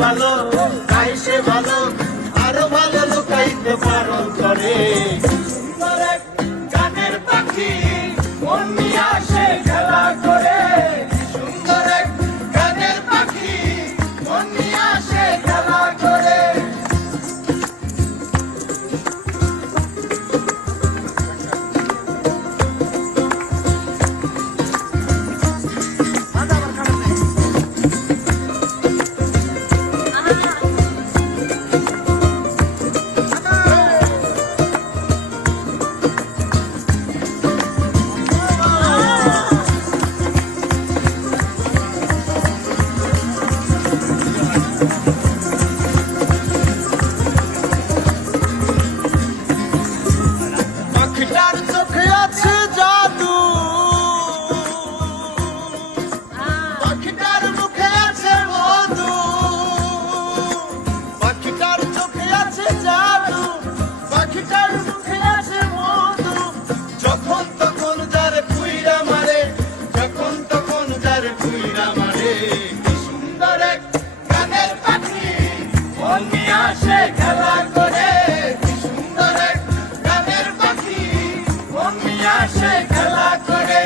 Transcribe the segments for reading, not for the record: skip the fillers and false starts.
ভালো তাই সে ভালো আরো ভালো লুকাইতে পারো করে সুন্দর এক গানের পাখি মন নিয়ে আসে খেলা করে সুন্দর এক গানের পাখি মন নিয়ে আসে খেলা করে পাখিটার চোখে আছে জাদু পাখিটার মুখে আছে মধু পাখিটার চোখে আছে জাদু পাখিটার মুখে আছে মধু যখন তখন যারে কুইরা মারে যখন তখন যারে কুইরা মারে কি সুন্দর এক গানের পাখি মন নিয়ে আসে খেলা করে কি সুন্দর এক গানের পাখি মন নিয়ে আসে খেলা করে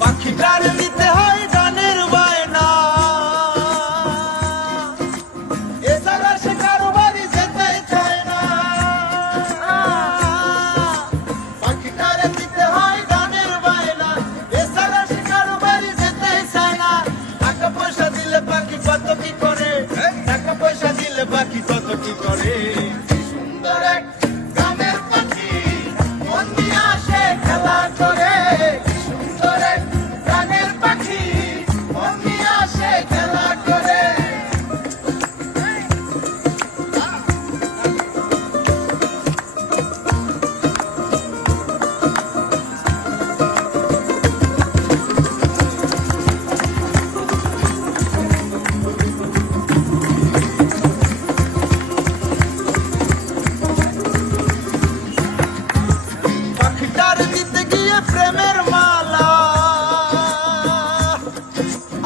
পাখিটার নিতে হয় গানের বায়না এছাড়া সে কারো বাড়ি যেতে চায় না পাখিটার নিতে হয় গানের বায়না এছাড়া সে কারো বাড়ি যেতে চায় না টাকা পয়সা দিলে পাখি কত কি করে টাকা পয়সা দিলে পাখি কত কি করে কি সুন্দর এক গানের পাখি মন নিয়ে আসে খেলা করে কি সুন্দর এক গানের পাখি মন নিয়ে আসে খেলা করে পাখিটার দিতে গিয়ে প্রেমের মালা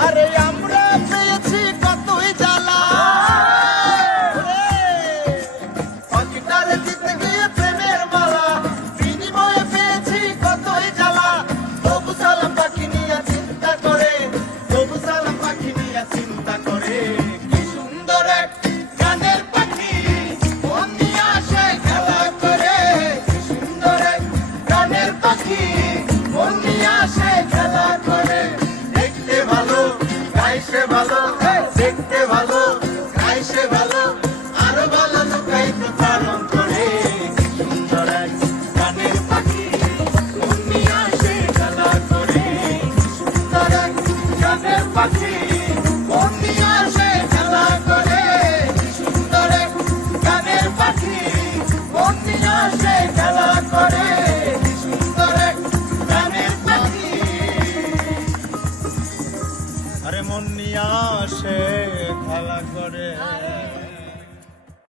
আরে আমরা পেয়েছি কতই জ্বালা পাখিটার দিতে গিয়ে প্রেমের মালা বিনিময়ে পেয়েছি কতই জ্বালা তবু সালাম পাখি নিয়ে চিন্তা করে তবু সালাম পাখি নিয়ে চিন্তা করে কি সুন্দর এক গানের পাখি মন নিয়ে আসে খেলা করে কি সুন্দর এক গানের পাখি মন নিয়ে আসে খেলা করে দেখতে ভালো গাইছে ভালো দেখতে ভালো গাইছে ভালো আরো ভালো লুকাইতে পালন করে কি সুন্দর এক গানের পাখি মন নিয়ে আসে খেলা করে কি সুন্দর এক গানের পাখি মন নিয়ে আসে খেলা করে কি সুন্দর এক গানের পাখি মন নিয়ে আসে খেলা করে কি সুন্দর এক গানের পাখি আরে মন নিয়ে আসে খেলা করে